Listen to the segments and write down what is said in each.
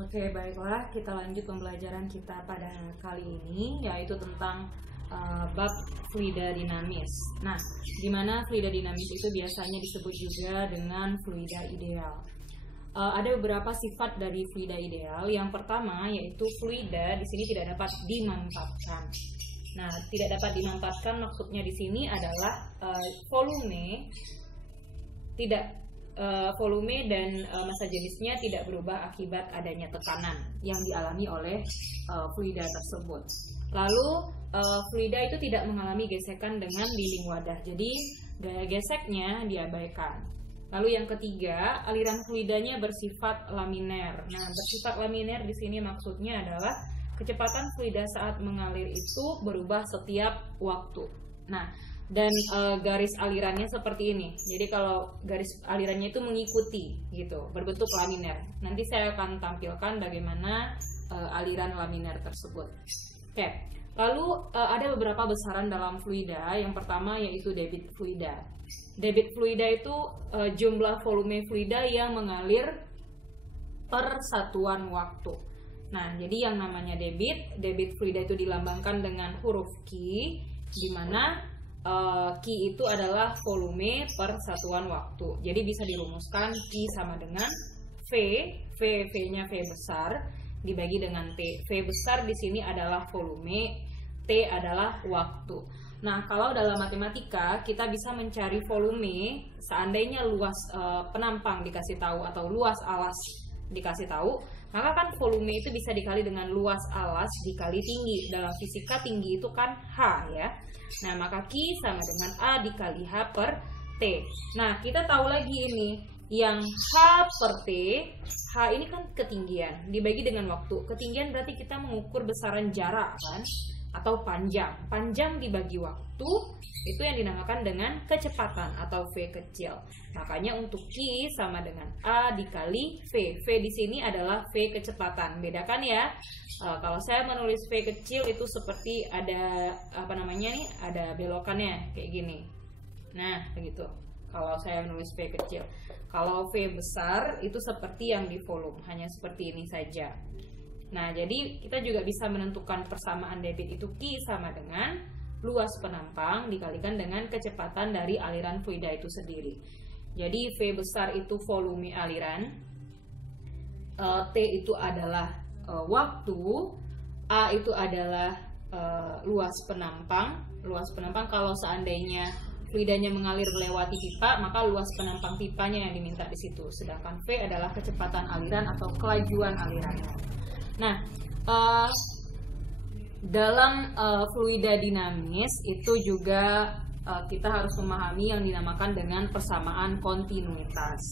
Oke, baiklah, kita lanjut pembelajaran kita pada kali ini, yaitu tentang bab fluida dinamis. Nah, di mana fluida dinamis itu biasanya disebut juga dengan fluida ideal. Ada beberapa sifat dari fluida ideal. Yang pertama yaitu fluida di sini tidak dapat dimanfaatkan. Nah, tidak dapat dimanfaatkan maksudnya di sini adalah volume tidak volume dan massa jenisnya tidak berubah akibat adanya tekanan yang dialami oleh fluida tersebut. Lalu fluida itu tidak mengalami gesekan dengan dinding wadah, jadi gaya geseknya diabaikan. Lalu yang ketiga, aliran fluidanya bersifat laminer. Nah, bersifat laminer di sini maksudnya adalah kecepatan fluida saat mengalir itu berubah setiap waktu. Nah, dan garis alirannya seperti ini. Jadi kalau garis alirannya itu mengikuti gitu, berbentuk laminer. Nanti saya akan tampilkan bagaimana aliran laminer tersebut. Oke. Lalu ada beberapa besaran dalam fluida. Yang pertama yaitu debit fluida. Debit fluida itu jumlah volume fluida yang mengalir per satuan waktu. Nah, jadi yang namanya debit fluida itu dilambangkan dengan huruf Q, di mana Q itu adalah volume per satuan waktu. Jadi bisa dirumuskan Q sama dengan V-nya V besar dibagi dengan T. V besar di sini adalah volume, T adalah waktu. Nah, kalau dalam matematika kita bisa mencari volume seandainya luas penampang dikasih tahu atau luas alas dikasih tahu, maka kan volume itu bisa dikali dengan luas alas dikali tinggi. Dalam fisika tinggi itu kan H ya. Nah, maka Q sama dengan A dikali H per T. Nah, kita tahu lagi ini, yang H per T, H ini kan ketinggian, dibagi dengan waktu. Ketinggian berarti kita mengukur besaran jarak kan, atau panjang. Panjang dibagi waktu, itu yang dinamakan dengan kecepatan atau V kecil. Makanya untuk Q sama dengan A dikali V. V di sini adalah V kecepatan. Bedakan ya. Kalau saya menulis V kecil itu seperti ada ada belokannya kayak gini. Nah, begitu. Kalau saya menulis V kecil. Kalau V besar itu seperti yang di volume, hanya seperti ini saja. Nah, jadi kita juga bisa menentukan persamaan debit itu Q sama dengan luas penampang dikalikan dengan kecepatan dari aliran fluida itu sendiri. Jadi V besar itu volume aliran, T itu adalah waktu, A itu adalah luas penampang. Luas penampang kalau seandainya fluidanya mengalir melewati pipa, maka luas penampang pipanya yang diminta di situ. Sedangkan V adalah kecepatan aliran atau kelajuan alirannya. Nah, dalam fluida dinamis itu juga kita harus memahami yang dinamakan dengan persamaan kontinuitas.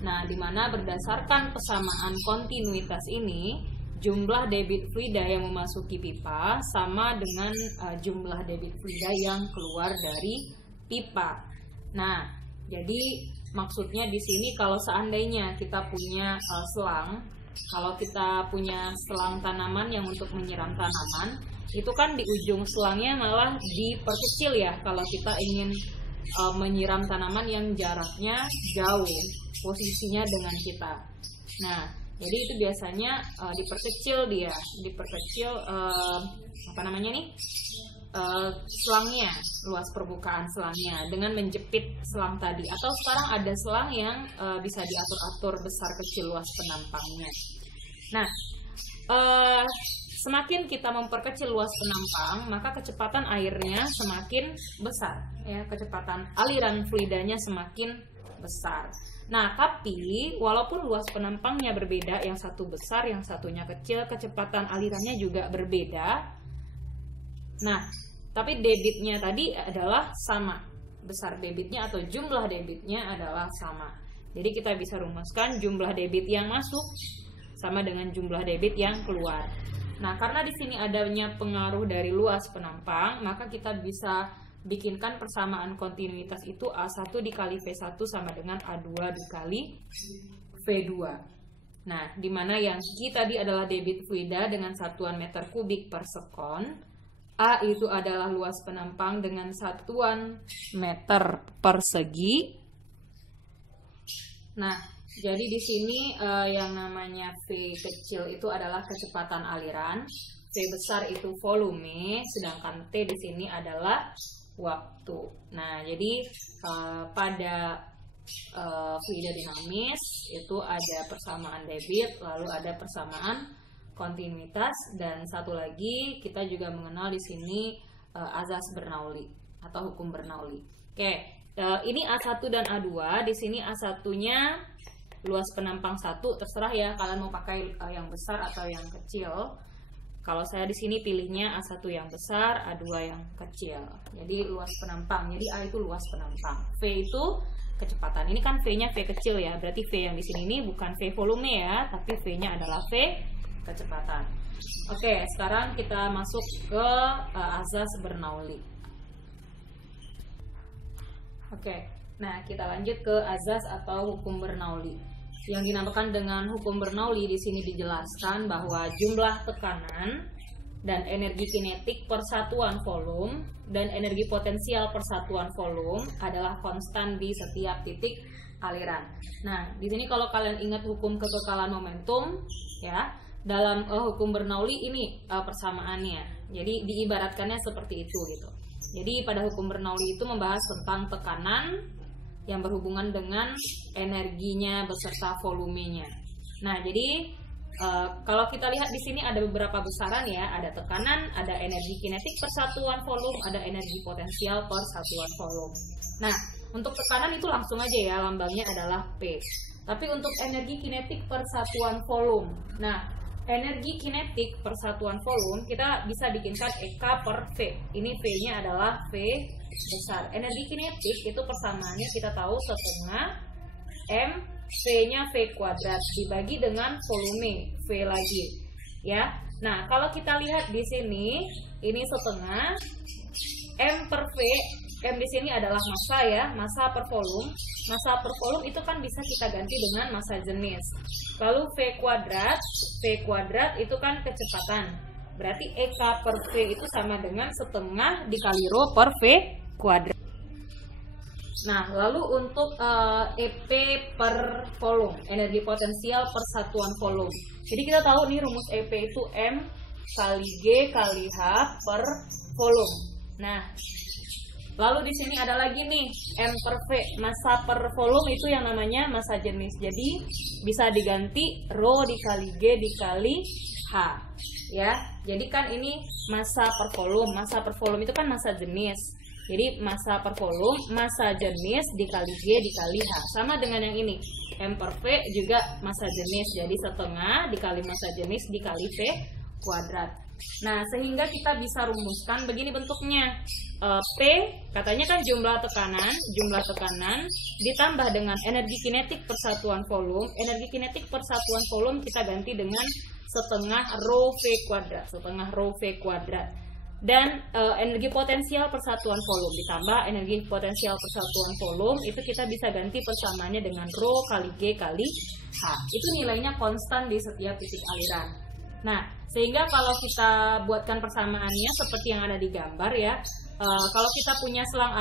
Nah, di mana berdasarkan persamaan kontinuitas ini, jumlah debit fluida yang memasuki pipa sama dengan jumlah debit fluida yang keluar dari pipa. Nah, jadi maksudnya di sini kalau seandainya kita punya selang, kalau kita punya selang tanaman yang untuk menyiram tanaman, itu kan di ujung selangnya malah diperkecil ya kalau kita ingin menyiram tanaman yang jaraknya jauh posisinya dengan kita. Nah, jadi itu biasanya diperkecil selangnya, luas permukaan selangnya dengan menjepit selang tadi. Atau sekarang ada selang yang bisa diatur-atur besar kecil luas penampangnya. Nah, semakin kita memperkecil luas penampang, maka kecepatan airnya semakin besar, ya, kecepatan aliran fluidanya semakin besar. Nah, tapi walaupun luas penampangnya berbeda, yang satu besar, yang satunya kecil, kecepatan alirannya juga berbeda. Nah, tapi debitnya tadi adalah sama, besar debitnya atau jumlah debitnya adalah sama. Jadi kita bisa rumuskan jumlah debit yang masuk sama dengan jumlah debit yang keluar. Nah, karena di sini adanya pengaruh dari luas penampang, maka kita bisa bikinkan persamaan kontinuitas itu A1 dikali V1 sama dengan A2 dikali V2. Nah, di mana yang Q tadi adalah debit fluida dengan satuan meter kubik per sekon, A itu adalah luas penampang dengan satuan meter persegi. Nah, jadi di sini yang namanya V kecil itu adalah kecepatan aliran, V besar itu volume, sedangkan T di sini adalah waktu. Nah, jadi pada fluida dinamis itu ada persamaan debit, lalu ada persamaan kontinuitas, dan satu lagi kita juga mengenal di sini azas Bernoulli atau hukum Bernoulli. Oke, ini A1 dan A2. Di sini A1-nya luas penampang 1, terserah ya kalian mau pakai yang besar atau yang kecil. Kalau saya di sini pilihnya A1 yang besar, A2 yang kecil. Jadi luas penampang. Jadi A itu luas penampang. V itu kecepatan. Ini kan V-nya V kecil ya. Berarti V yang di sini ini bukan V volume ya, tapi V-nya adalah V kecepatan. Oke, sekarang kita masuk ke azas Bernoulli. Oke. Nah, kita lanjut ke azas atau hukum Bernoulli. Yang dinamakan dengan hukum Bernoulli di sini dijelaskan bahwa jumlah tekanan dan energi kinetik per satuan volume dan energi potensial per satuan volume adalah konstan di setiap titik aliran. Nah, di sini kalau kalian ingat hukum kekekalan momentum, ya, dalam hukum Bernoulli ini persamaannya. Jadi diibaratkannya seperti itu gitu. Jadi pada hukum Bernoulli itu membahas tentang tekanan yang berhubungan dengan energinya beserta volumenya. Nah, jadi kalau kita lihat di sini ada beberapa besaran ya, ada tekanan, ada energi kinetik per satuan volume, ada energi potensial per satuan volume. Nah, untuk tekanan itu langsung aja ya, lambangnya adalah P. Tapi untuk energi kinetik per satuan volume, nah energi kinetik per satuan volume kita bisa bikinkan EK per V. Ini V-nya adalah V besar. Energi kinetik itu persamaannya kita tahu setengah M V-nya V kuadrat dibagi dengan volume V lagi, ya. Nah, kalau kita lihat di sini ini setengah M per V. M di sini adalah massa ya, massa per volume. Massa per volume itu kan bisa kita ganti dengan massa jenis. Lalu V kuadrat itu kan kecepatan. Berarti EK per V itu sama dengan setengah dikali rho per V kuadrat. Nah, lalu untuk EP per volume, energi potensial per satuan volume. Jadi kita tahu nih rumus EP itu M kali G kali H per volume. Nah, lalu di sini ada lagi nih M per V, massa per volume itu yang namanya massa jenis. Jadi bisa diganti rho dikali G dikali H, ya. Jadi kan ini massa per volume. Massa per volume itu kan massa jenis. Jadi massa per volume, massa jenis dikali G dikali H. Sama dengan yang ini. M per V juga massa jenis. Jadi setengah dikali massa jenis dikali V kuadrat. Nah, sehingga kita bisa rumuskan begini bentuknya. P katanya kan jumlah tekanan ditambah dengan energi kinetik per satuan volume. Energi kinetik per satuan volume kita ganti dengan setengah rho V kuadrat, setengah rho V kuadrat. Dan energi potensial per satuan volume ditambah energi potensial per satuan volume itu kita bisa ganti persamaannya dengan rho kali G kali H. Itu nilainya konstan di setiap titik aliran. Nah, sehingga kalau kita buatkan persamaannya seperti yang ada di gambar ya, kalau kita punya selang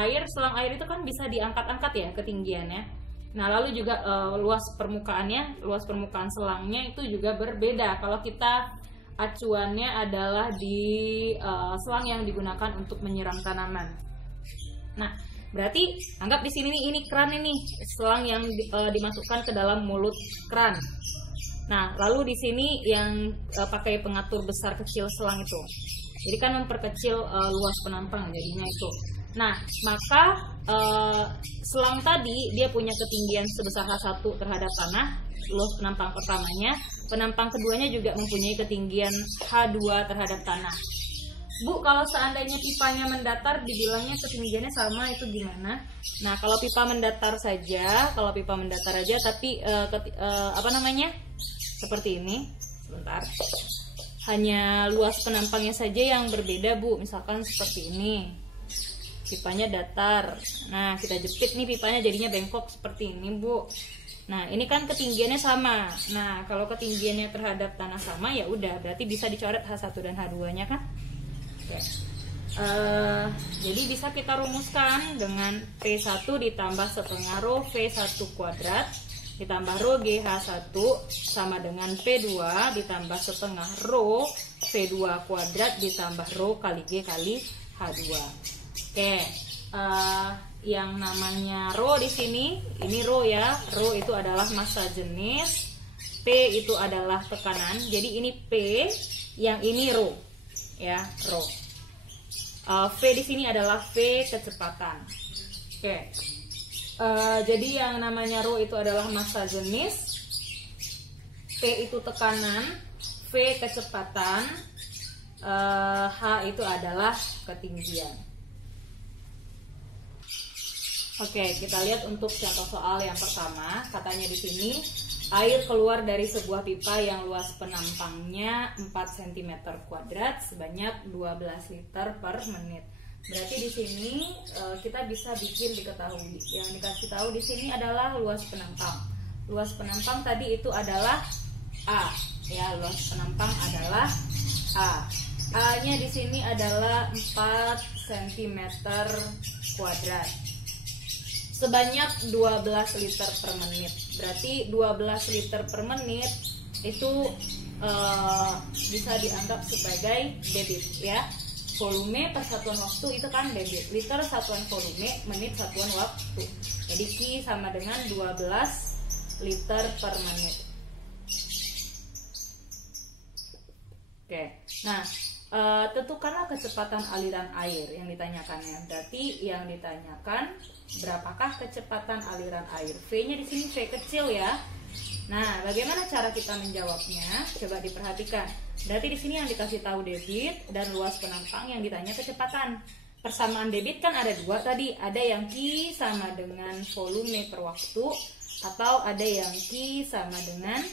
air itu kan bisa diangkat-angkat ya ketinggiannya. Nah, lalu juga luas permukaan selangnya itu juga berbeda. Kalau kita acuannya adalah di selang yang digunakan untuk menyiram tanaman. Nah, berarti anggap di sini nih, ini keran ini, selang yang dimasukkan ke dalam mulut keran. Nah, lalu di sini yang pakai pengatur besar kecil selang itu. Jadi kan memperkecil luas penampang jadinya itu. Nah, maka selang tadi dia punya ketinggian sebesar H1 terhadap tanah, luas penampang pertamanya. Penampang keduanya juga mempunyai ketinggian H2 terhadap tanah. Bu, kalau seandainya pipanya mendatar, dibilangnya ketinggiannya sama, itu gimana? Nah, kalau pipa mendatar saja, tapi seperti ini, sebentar. Hanya luas penampangnya saja yang berbeda, Bu. Misalkan seperti ini, pipanya datar. Nah, kita jepit nih pipanya jadinya bengkok seperti ini, Bu. Nah, ini kan ketinggiannya sama. Nah, kalau ketinggiannya terhadap tanah sama, ya udah, berarti bisa dicoret H1 dan H2-nya kan? Oke. Jadi bisa kita rumuskan dengan P1 ditambah setengah rho V1 kuadrat ditambah rho GH1 sama dengan P2 ditambah setengah rho V2 kuadrat ditambah rho kali G kali H2. Oke, yang namanya rho di sini, ini rho ya. Rho itu adalah massa jenis, P itu adalah tekanan. Jadi ini P, yang ini rho ya, rho. V di sini adalah V kecepatan. Oke. Jadi yang namanya rho itu adalah massa jenis, P itu tekanan, V kecepatan, H itu adalah ketinggian. Oke, kita lihat untuk contoh soal yang pertama. Katanya di sini air keluar dari sebuah pipa yang luas penampangnya 4 cm kuadrat sebanyak 12 liter per menit. Berarti di sini kita bisa bikin diketahui. Yang dikasih tahu di sini adalah luas penampang. Luas penampang tadi itu adalah A, ya, luas penampang adalah A. A-nya di sini adalah 4 cm kuadrat. Sebanyak 12 liter per menit. Berarti 12 liter per menit itu bisa dianggap sebagai debit ya. Volume per satuan waktu itu kan debit. Liter satuan volume, menit satuan waktu. Jadi Q sama dengan 12 liter per menit. Oke. Nah, tentukanlah kecepatan aliran air yang ditanyakannya. Berarti yang ditanyakan berapakah kecepatan aliran air? V-nya di sini V kecil ya. Nah, bagaimana cara kita menjawabnya? Coba diperhatikan. Berarti di sini yang dikasih tahu debit dan luas penampang, yang ditanya kecepatan. Persamaan debit kan ada dua tadi. Ada yang Q sama dengan volume per waktu, atau ada yang Q sama dengan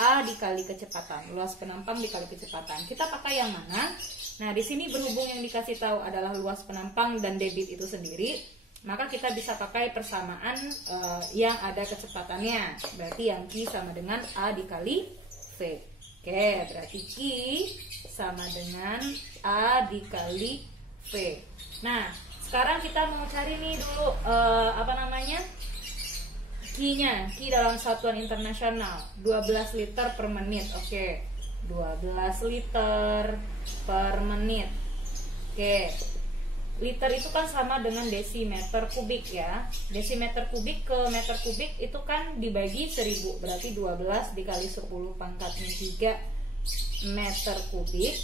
A dikali kecepatan. Luas penampang dikali kecepatan. Kita pakai yang mana? Nah, di sini berhubung yang dikasih tahu adalah luas penampang dan debit itu sendiri, maka kita bisa pakai persamaan yang ada kecepatannya. Berarti yang Q sama dengan A dikali V. Oke, berarti Q sama dengan A dikali V. Nah, sekarang kita mau cari nih dulu Q-nya. Q dalam satuan internasional 12 liter per menit. Oke, 12 liter per menit. Oke, liter itu kan sama dengan desimeter kubik ya. Desimeter kubik ke meter kubik itu kan dibagi 1000. Berarti 12 dikali 10 pangkat min 3 meter kubik.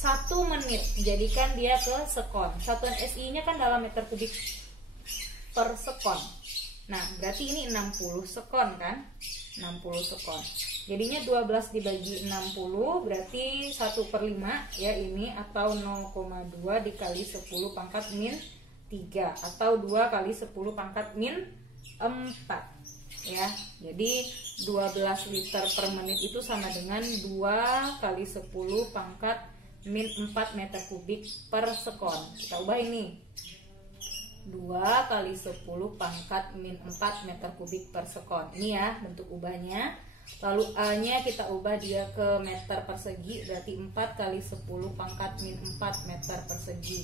1 menit, jadikan dia ke sekon. Satuan SI-nya kan dalam meter kubik per sekon. Nah, berarti ini 60 sekon kan? 60 sekon. Jadinya 12 dibagi 60 berarti 1/5 ya ini, atau 0,2 dikali 10 pangkat min 3, atau 2 kali 10 pangkat min 4 ya. Jadi 12 liter per menit itu sama dengan 2 kali 10 pangkat min 4 meter kubik per sekon. Kita ubah ini, 2 kali 10 pangkat min 4 meter kubik per sekon. Ini ya bentuk ubahnya. Lalu A-nya kita ubah dia ke meter persegi, berarti 4 kali 10 pangkat min 4 meter persegi.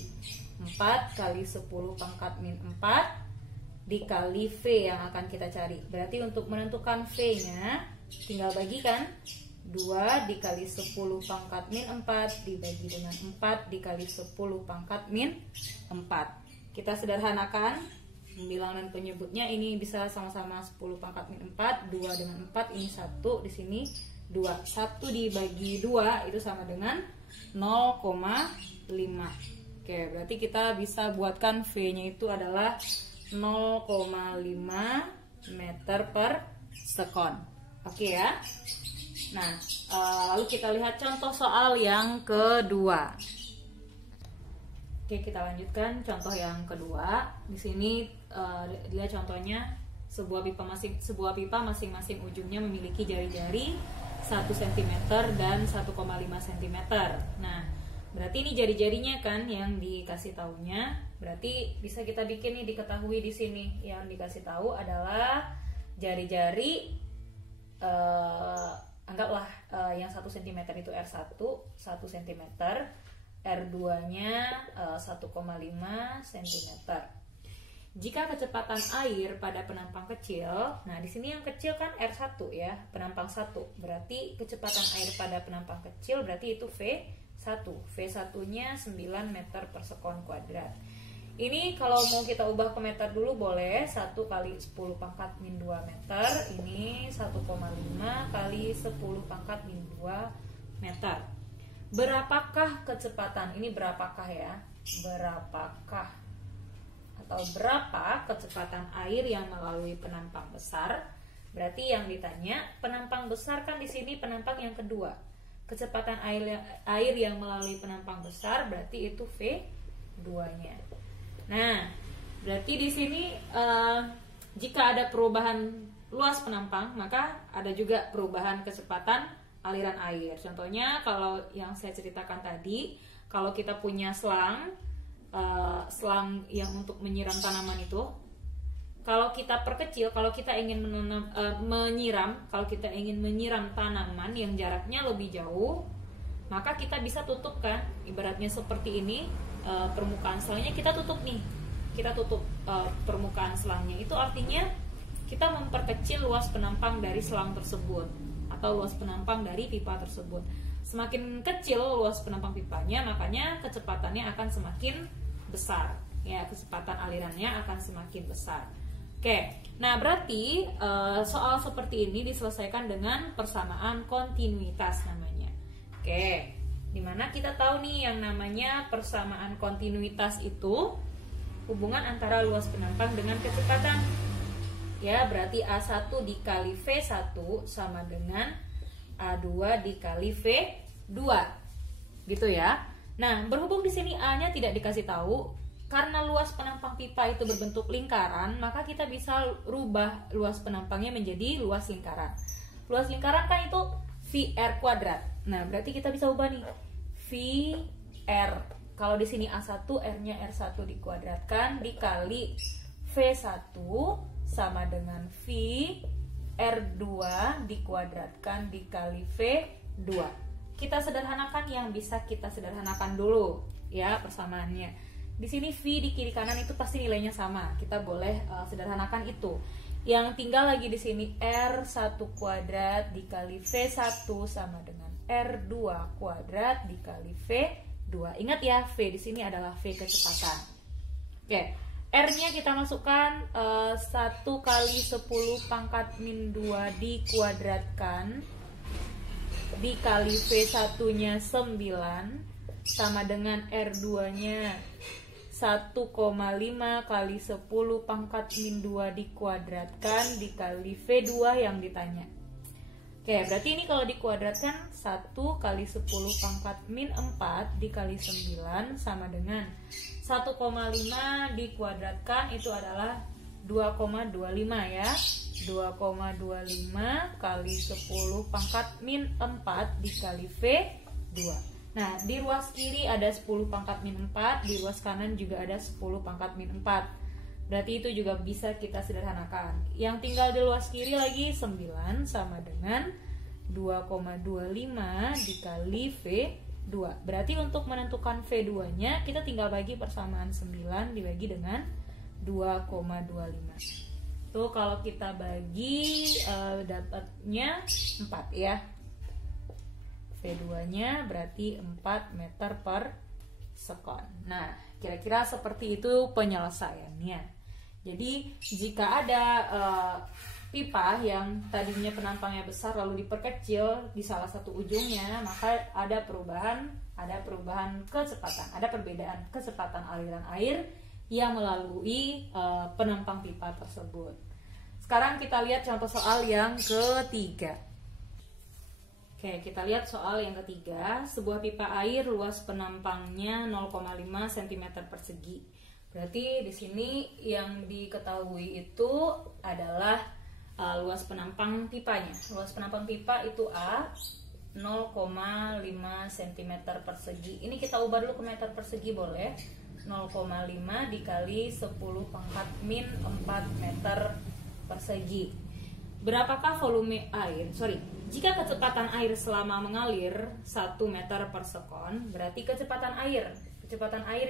4 kali 10 pangkat min 4 dikali V yang akan kita cari. Berarti untuk menentukan V-nya tinggal bagikan. 2 dikali 10 pangkat min 4 dibagi dengan 4 dikali 10 pangkat min 4. Kita sederhanakan. Bilang dan penyebutnya ini bisa sama-sama 10 pangkat min 4, 2 dengan 4, ini 1, di sini 2. 1 dibagi 2 itu sama dengan 0,5. Oke, berarti kita bisa buatkan V-nya itu adalah 0,5 meter per sekon. Oke ya. Nah, lalu kita lihat contoh soal yang kedua. Oke, kita lanjutkan contoh yang kedua. Di sini dia contohnya sebuah pipa masing-masing ujungnya memiliki jari-jari 1 cm dan 1,5 cm. Nah, berarti ini jari-jarinya kan yang dikasih tahunya. Berarti bisa kita bikin nih, diketahui di sini. Yang dikasih tahu adalah jari-jari anggaplah yang 1 cm itu R1 1 cm, R2 nya 1,5 cm. jika kecepatan air pada penampang kecil, nah di sini yang kecil kan R1 ya, penampang 1. Berarti kecepatan air pada penampang kecil berarti itu V1. V1-nya 9 meter per sekon kuadrat. Ini kalau mau kita ubah ke meter dulu boleh, 1 kali 10 pangkat min 2 meter. Ini 1,5 kali 10 pangkat min 2 meter. Berapakah kecepatan? Ini berapakah ya? Berapakah atau berapa kecepatan air yang melalui penampang besar? Berarti yang ditanya penampang besar kan di sini penampang yang kedua. Kecepatan air yang melalui penampang besar berarti itu V2-nya. Nah, berarti di sini jika ada perubahan luas penampang, maka ada juga perubahan kecepatan aliran air. Contohnya kalau yang saya ceritakan tadi, kalau kita punya selang yang untuk menyiram tanaman itu, kalau kita perkecil, kalau kita ingin menyiram tanaman yang jaraknya lebih jauh, maka kita bisa tutup kan, ibaratnya seperti ini, permukaan selangnya kita tutup nih, permukaan selangnya. Itu artinya kita memperkecil luas penampang dari selang tersebut atau luas penampang dari pipa tersebut. Semakin kecil luas penampang pipanya, makanya kecepatannya akan semakin besar ya, kecepatan alirannya akan semakin besar. Oke, nah berarti soal seperti ini diselesaikan dengan persamaan kontinuitas namanya. Oke, dimana kita tahu nih yang namanya persamaan kontinuitas itu hubungan antara luas penampang dengan kecepatan. Ya, berarti A1 dikali V1 sama dengan A2 dikali V2. Gitu ya. Nah, berhubung di sini A-nya tidak dikasih tahu, karena luas penampang pipa itu berbentuk lingkaran, maka kita bisa rubah luas penampangnya menjadi luas lingkaran. Luas lingkaran kan itu VR kuadrat. Nah, berarti kita bisa ubah nih. VR. Kalau di sini A1, R-nya R1 dikuadratkan dikali V1 sama dengan V R2 dikuadratkan dikali V2. Kita sederhanakan yang bisa kita sederhanakan dulu ya persamaannya. Di sini V di kiri kanan itu pasti nilainya sama. Kita boleh sederhanakan itu. Yang tinggal lagi di sini R1 kuadrat dikali V1 sama dengan R2 kuadrat dikali V2. Ingat ya, V di sini adalah V kecepatan. Oke, R-nya kita masukkan 1 kali 10 pangkat min 2 dikuadratkan dikali V1-nya 9 sama dengan R2-nya 1,5 kali 10 pangkat min 2 dikuadratkan dikali V2 yang ditanya. Oke, berarti ini kalau dikuadratkan 1 kali 10 pangkat min 4 dikali 9 sama dengan 1,5 dikuadratkan itu adalah 2,25 ya. 2,25 kali 10 pangkat min 4 dikali V2. Nah, di ruas kiri ada 10 pangkat min 4, di ruas kanan juga ada 10 pangkat min 4. Berarti itu juga bisa kita sederhanakan. Yang tinggal di ruas kiri lagi 9 sama dengan 2,25 dikali V2. Berarti untuk menentukan V2-nya kita tinggal bagi persamaan 9 dibagi dengan 2,25. Tuh kalau kita bagi dapatnya 4 ya. V2-nya berarti 4 meter per sekon. Nah, kira-kira seperti itu penyelesaiannya. Jadi jika ada pipa yang tadinya penampangnya besar lalu diperkecil di salah satu ujungnya, maka ada perubahan kecepatan, ada perbedaan kecepatan aliran air yang melalui penampang pipa tersebut. Sekarang kita lihat contoh soal yang ketiga. Oke, kita lihat soal yang ketiga. Sebuah pipa air luas penampangnya 0,5 cm persegi. Berarti di sini yang diketahui itu adalah luas penampang pipanya. Luas penampang pipa itu A 0,5 cm persegi. Ini kita ubah dulu ke meter persegi boleh. 0,5 dikali 10 pangkat min 4 meter persegi. Berapakah volume air? Jika kecepatan air selama mengalir 1 meter per sekon, berarti kecepatan air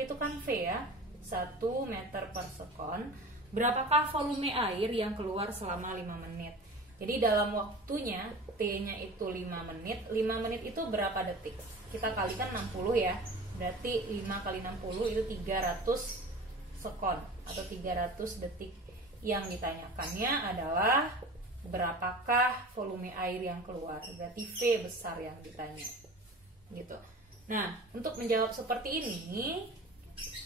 itu kan V ya, 1 meter per sekon. berapakah volume air yang keluar selama 5 menit. Jadi dalam waktunya T-nya itu 5 menit. 5 menit itu berapa detik? Kita kalikan 60 ya. Berarti 5 kali 60 itu 300 sekon atau 300 detik. Yang ditanyakannya adalah berapakah volume air yang keluar. Berarti V besar yang ditanya. Gitu. Nah, untuk menjawab seperti ini,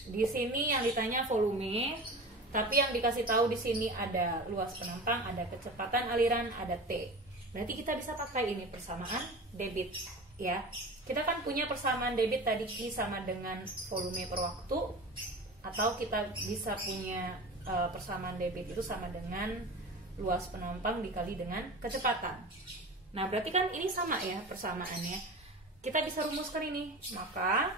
di sini yang ditanya volume, tapi yang dikasih tahu di sini ada luas penumpang, ada kecepatan aliran, ada T. Berarti kita bisa pakai ini persamaan debit, ya. Kita kan punya persamaan debit tadi Q sama dengan volume per waktu, atau kita bisa punya persamaan debit itu sama dengan luas penumpang dikali dengan kecepatan. Nah, berarti kan ini sama ya persamaannya. Kita bisa rumuskan ini, maka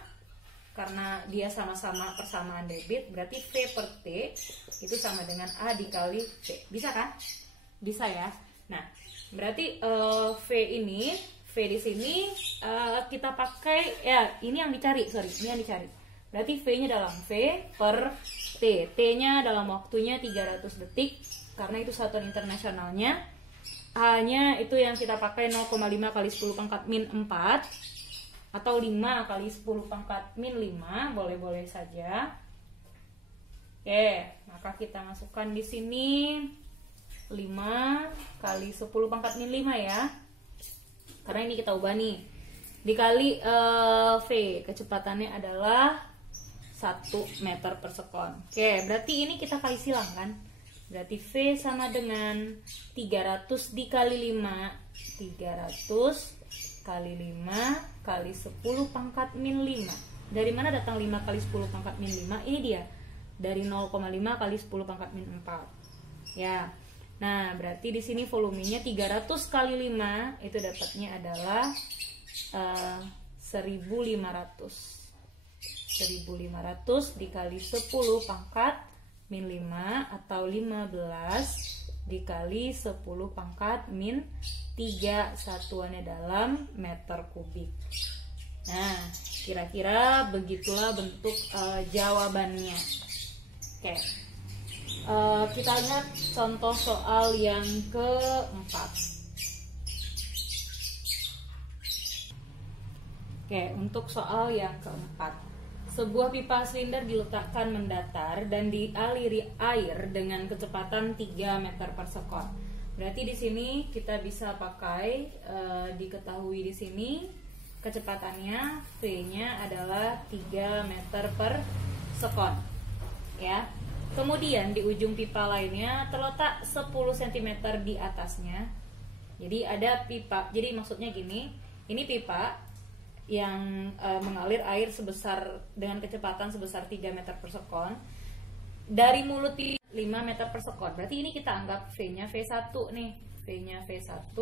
karena dia sama-sama persamaan debit, berarti V per T itu sama dengan A dikali T. Bisa kan? Bisa ya. Nah, berarti V di sini kita pakai, ya ini yang dicari, ini yang dicari. Berarti V-nya dalam V per T. T-nya dalam waktunya 300 detik, karena itu satuan internasionalnya. A-nya itu yang kita pakai 0,5 kali 10 pangkat min 4. Atau 5 kali 10 pangkat min 5, boleh-boleh saja. Oke, maka kita masukkan di sini 5 kali 10 pangkat min 5 ya. Karena ini kita ubah nih. Dikali V, kecepatannya adalah 1 meter per sekon. Oke, berarti ini kita kali silang kan. Berarti V sama dengan 300 dikali 5, 300 kali 5 kali 10 pangkat min 5. Dari mana datang 5 kali 10 pangkat min 5? Ini dia. Dari 0,5 kali 10 pangkat min 4. Ya. Nah, berarti di sini volumenya 300 kali 5 itu dapatnya adalah 1500. 1500 dikali 10 pangkat min 5 atau 15 dikali 10 pangkat min 3, satuannya dalam meter kubik. Nah, kira-kira begitulah bentuk jawabannya. Oke, kita lihat contoh soal yang keempat. Oke, untuk soal yang keempat, sebuah pipa silinder diletakkan mendatar dan dialiri air dengan kecepatan 3 meter per sekon. Berarti di sini kita bisa pakai diketahui di sini kecepatannya V-nya adalah 3 meter per sekon. Ya. Kemudian di ujung pipa lainnya terletak 10 cm di atasnya. Jadi ada pipa. Jadi maksudnya gini, ini pipa yang mengalir air dengan kecepatan sebesar 3 meter per sekon. Dari mulut pipa 5 meter per sekon. Berarti ini kita anggap V-nya V1 nih. V-nya V1.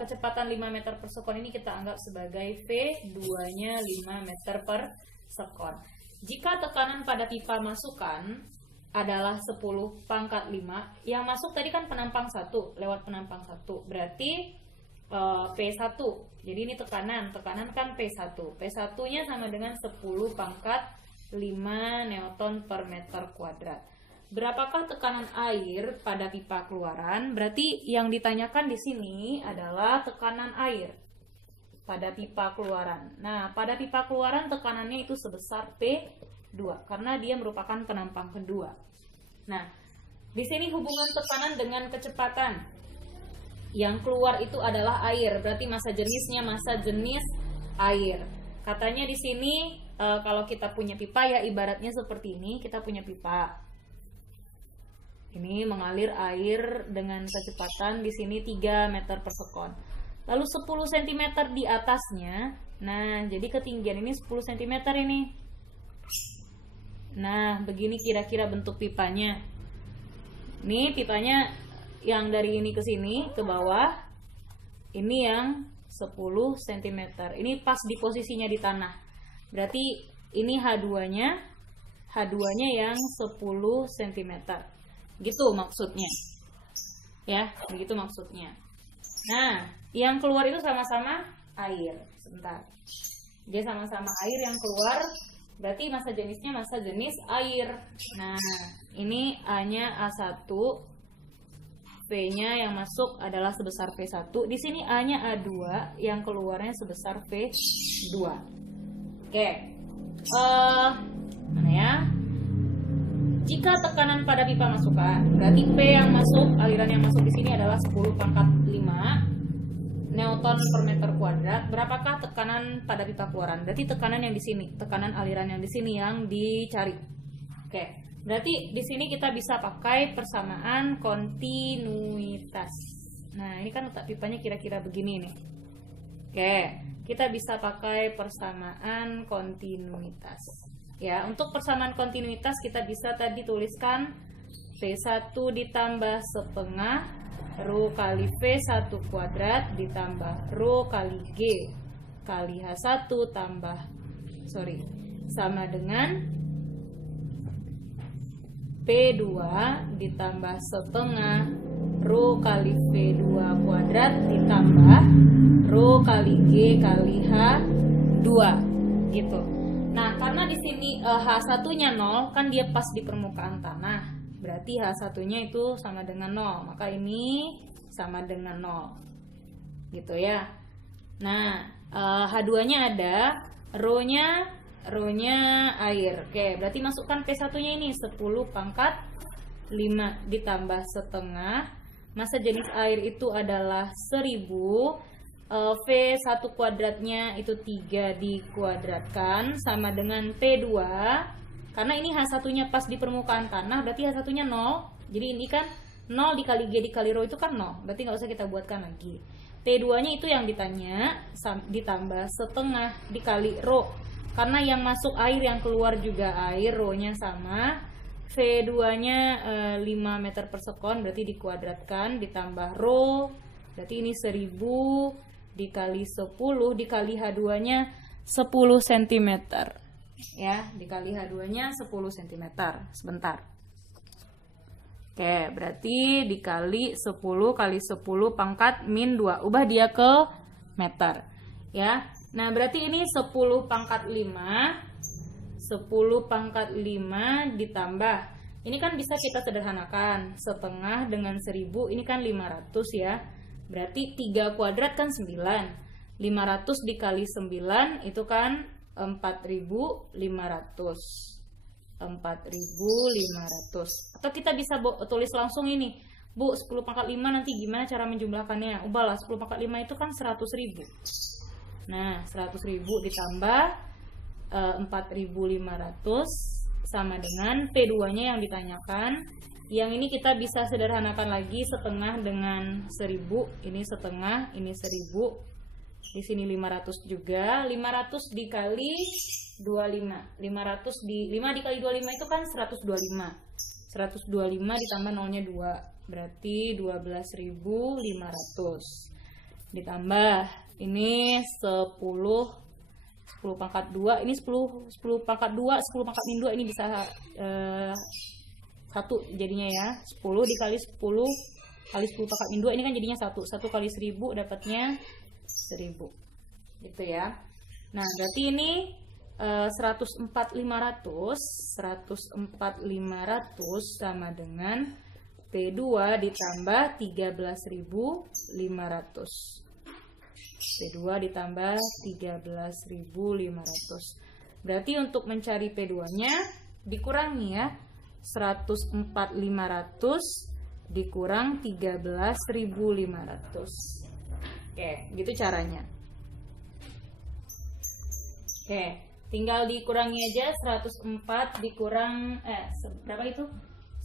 Kecepatan 5 meter per sekon ini kita anggap sebagai V2-nya 5 meter per sekon. Jika tekanan pada pipa masukan adalah 10 pangkat 5, yang masuk tadi kan penampang 1 lewat penampang 1. Berarti P1. Jadi ini tekanan kan P1. P1-nya sama dengan 10 pangkat 5 Newton per meter kuadrat. Berapakah tekanan air pada pipa keluaran? Berarti yang ditanyakan di sini adalah tekanan air pada pipa keluaran. Nah, pada pipa keluaran tekanannya itu sebesar P2 karena dia merupakan penampang kedua. Nah, di sini hubungan tekanan dengan kecepatan. Yang keluar itu adalah air, berarti massa jenisnya massa jenis air. Katanya di sini kalau kita punya pipa ya ibaratnya seperti ini, kita punya pipa. Ini mengalir air dengan kecepatan di sini 3 meter per sekon. Lalu 10 cm di atasnya. Nah, jadi ketinggian ini 10 cm ini. Nah, begini kira-kira bentuk pipanya. Ini pipanya yang dari ini ke sini ke bawah. Ini yang 10 cm. Ini pas di posisinya di tanah. Berarti ini H2-nya yang 10 cm. Gitu maksudnya. Ya, begitu maksudnya. Nah, yang keluar itu sama-sama air. Sebentar. Dia sama-sama air yang keluar berarti massa jenisnya massa jenis air. Nah, ini A-nya A1, V-nya yang masuk adalah sebesar V1. Di sini A-nya A2, yang keluarnya sebesar V2. Oke. Mana ya? Jika tekanan pada pipa masukan, berarti P yang masuk, aliran yang masuk di sini adalah 10 pangkat 5 Newton per meter kuadrat. Berapakah tekanan pada pipa keluaran? Berarti tekanan yang di sini, tekanan aliran yang di sini yang dicari. Oke, berarti di sini kita bisa pakai persamaan kontinuitas. Nah, ini kan letak pipanya kira-kira begini nih. Oke, kita bisa pakai persamaan kontinuitas. Ya, untuk persamaan kontinuitas kita bisa tadi tuliskan V1 ditambah setengah Rho kali V1 kuadrat ditambah Rho kali G kali H1 sama dengan P2 ditambah setengah Rho kali V2 kuadrat ditambah Rho kali G kali H2 gitu. Nah, karena di sini H1-nya 0, kan dia pas di permukaan tanah. Berarti H1-nya itu sama dengan 0. Maka ini sama dengan 0. Gitu ya. Nah, H2-nya ada, Rho-nya air. Oke, berarti masukkan P1-nya ini 10 pangkat 5 ditambah setengah. Massa jenis air itu adalah 1000. V1 kuadratnya itu 3 dikuadratkan sama dengan P2. Karena ini H1-nya pas di permukaan tanah, berarti H1-nya 0. Jadi ini kan 0 dikali G dikali Rho itu kan 0. Berarti nggak usah kita buatkan lagi. P2-nya itu yang ditanya, ditambah setengah dikali Rho. Karena yang masuk air, yang keluar juga air, Rho-nya sama. V2-nya 5 meter per sekon, berarti dikuadratkan, ditambah Rho. Berarti ini 1000 dikali 10 dikali H2-nya 10 cm. Ya, dikali H2-nya 10 cm. Sebentar. Oke, berarti dikali 10 kali 10 pangkat min 2. Ubah dia ke meter. Ya. Nah, berarti ini 10 pangkat 5. 10 pangkat 5 ditambah. Ini kan bisa kita sederhanakan. Setengah dengan 1000, ini kan 500 ya. Berarti 3 kuadrat kan 9. 500 dikali 9 itu kan 4.500. 4.500. Atau kita bisa tulis langsung ini. Bu, 10 pangkat 5 nanti gimana cara menjumlahkannya? Ubahlah, 10 pangkat 5 itu kan 100.000. Nah, 100.000 ditambah 4.500 sama dengan P2-nya yang ditanyakan. Yang ini kita bisa sederhanakan lagi, setengah dengan 1000, ini setengah, ini 1000. Di sini 500 juga, 500 dikali 25. 500 di 5 dikali 25 itu kan 125. 125 ditambah nolnya 2, berarti 12.500. Ditambah ini 10 pangkat 2, ini 10 pangkat 2, 10 pangkat min 2, ini bisa 1 jadinya ya. 10 dikali 10 kali 10 pangkat min 2, ini kan jadinya 1. 1 kali 1000 dapatnya 1000. Gitu ya. Nah, berarti ini 104.500 sama dengan P2 ditambah 13.500. P2 ditambah 13.500. Berarti untuk mencari P2-nya dikurangi ya. 104.500 dikurang 13.500. Oke, gitu caranya. Oke, tinggal dikurangi aja. 104 dikurang berapa itu?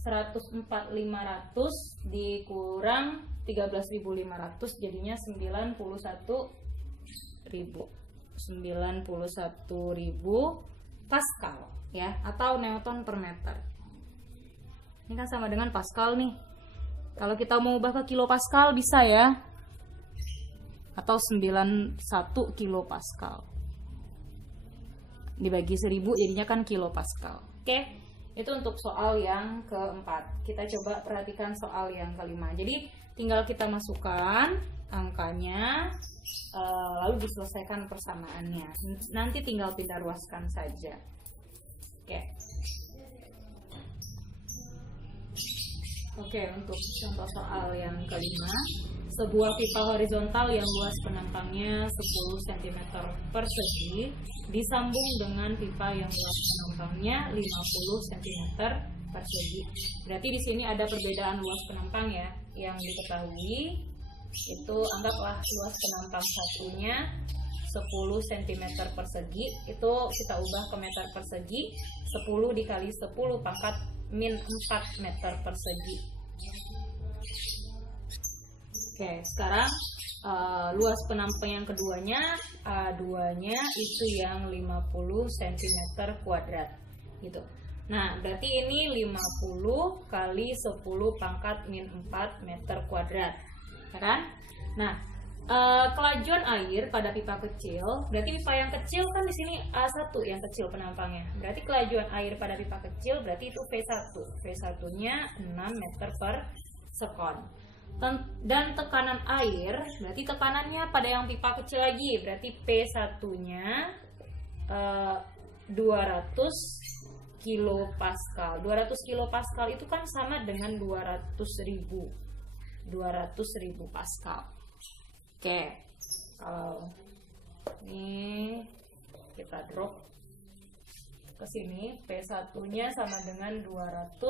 104.500 dikurang 13.500 jadinya 91.000 Pascal ya, atau Newton per meter. Ini kan sama dengan Pascal nih. Kalau kita mau ubah ke kilo Pascal bisa ya. Atau 91 kilo Pascal. Dibagi 1000 jadinya kan kilo Pascal. Oke, itu untuk soal yang keempat. Kita coba perhatikan soal yang kelima. Jadi tinggal kita masukkan angkanya, lalu diselesaikan persamaannya. Nanti tinggal pindah ruaskan saja. Oke. Oke, untuk contoh soal yang kelima, sebuah pipa horizontal yang luas penampangnya 10 cm persegi disambung dengan pipa yang luas penampangnya 50 cm persegi. Berarti di sini ada perbedaan luas penampang ya, yang diketahui itu anggaplah luas penampang satunya 10 cm persegi, itu kita ubah ke meter persegi, 10 dikali 10 pangkat min 4 meter persegi. Oke, sekarang luas penampang yang keduanya, A2-nya itu yang 50 cm kuadrat gitu. Nah, berarti ini 50 kali 10 pangkat min 4 meter kuadrat, ya kan? Nah, kelajuan air pada pipa kecil, berarti pipa yang kecil kan di sini A1 yang kecil penampangnya. Berarti kelajuan air pada pipa kecil berarti itu V1. V1-nya 6 meter per sekon. Dan tekanan air, berarti tekanannya pada yang pipa kecil lagi, berarti P1-nya 200 kilopascal. 200 kilopascal itu kan sama dengan 200.000 pascal. Oke, kalau ini kita drop ke sini, P1-nya sama dengan 200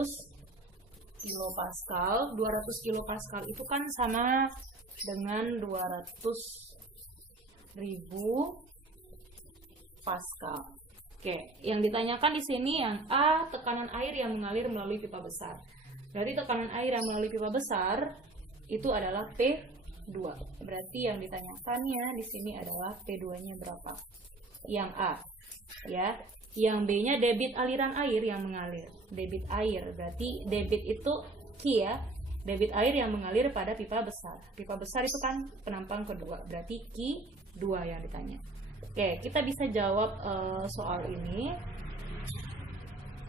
kilopascal. 200 kilopascal itu kan sama dengan 200.000 pascal. Oke, yang ditanyakan di sini yang A, tekanan air yang mengalir melalui pipa besar. Berarti tekanan air yang melalui pipa besar itu adalah P2. Berarti yang ditanyakannya di sini adalah P2-nya berapa? Yang A, ya. Yang B-nya debit aliran air yang mengalir. Debit air, berarti debit itu Q ya. Debit air yang mengalir pada pipa besar. Pipa besar itu kan penampang kedua, berarti Q2 yang ditanya. Oke, kita bisa jawab soal ini.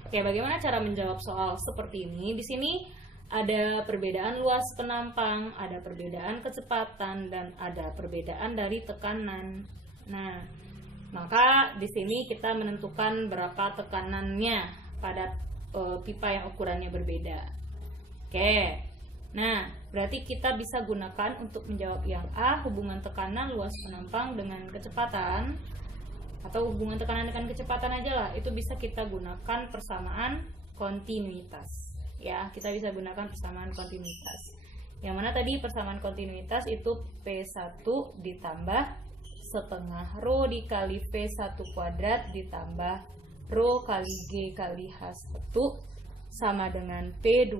Oke, bagaimana cara menjawab soal seperti ini? Di sini ada perbedaan luas penampang, ada perbedaan kecepatan, dan ada perbedaan dari tekanan. Nah, maka di sini kita menentukan berapa tekanannya pada pipa yang ukurannya berbeda. Oke, nah berarti kita bisa gunakan untuk menjawab yang A, hubungan tekanan luas penampang dengan kecepatan, atau hubungan tekanan dengan kecepatan aja lah. Itu bisa kita gunakan persamaan kontinuitas. Ya, kita bisa gunakan persamaan kontinuitas. Yang mana tadi persamaan kontinuitas itu P1 ditambah setengah rho dikali V1 kuadrat ditambah rho kali G kali H1 sama dengan P2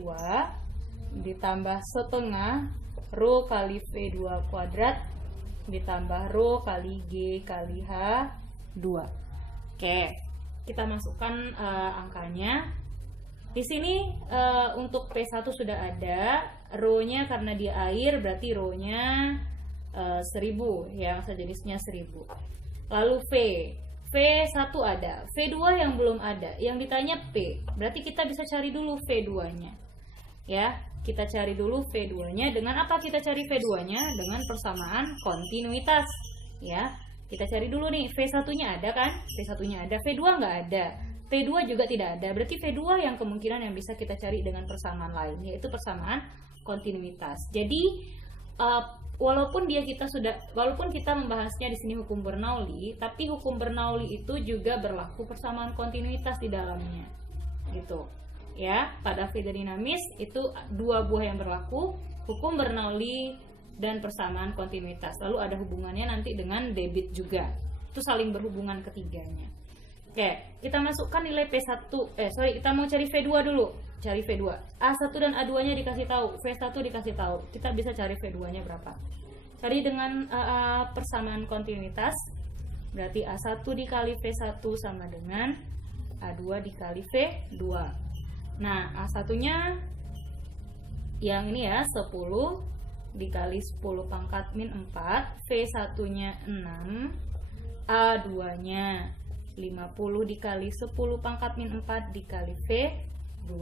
ditambah setengah rho kali V2 kuadrat ditambah rho kali G kali H2. Oke, kita masukkan angkanya. Di sini untuk P1 sudah ada, rho-nya karena dia air berarti rho-nya 1000, yang sejenisnya 1000. Lalu V1 ada, V2 yang belum ada, yang ditanya P. Berarti kita bisa cari dulu V2-nya. Ya, kita cari dulu V2-nya. Dengan apa kita cari V2-nya? Dengan persamaan kontinuitas. Ya, kita cari dulu nih, V1-nya ada kan? V1-nya ada, V2 nggak ada. P2 juga tidak ada. Berarti V2 yang kemungkinan yang bisa kita cari dengan persamaan lain, yaitu persamaan kontinuitas. Jadi walaupun kita membahasnya di sini hukum Bernoulli, tapi hukum Bernoulli itu juga berlaku persamaan kontinuitas di dalamnya, gitu. Ya, pada fluida dinamis itu dua buah yang berlaku, hukum Bernoulli dan persamaan kontinuitas. Lalu ada hubungannya nanti dengan debit juga. Itu saling berhubungan ketiganya. Oke, kita masukkan nilai P1. Kita mau cari V2 dulu. Cari V2. A1 dan A2-nya dikasih tahu, V1 dikasih tahu. Kita bisa cari V2-nya berapa. Cari dengan persamaan kontinuitas. Berarti A1 dikali V1 sama dengan A2 dikali V2. Nah, A1-nya yang ini ya, 10 dikali 10 pangkat min 4. V1-nya 6. A2-nya 50 dikali 10 pangkat min 4 dikali V2.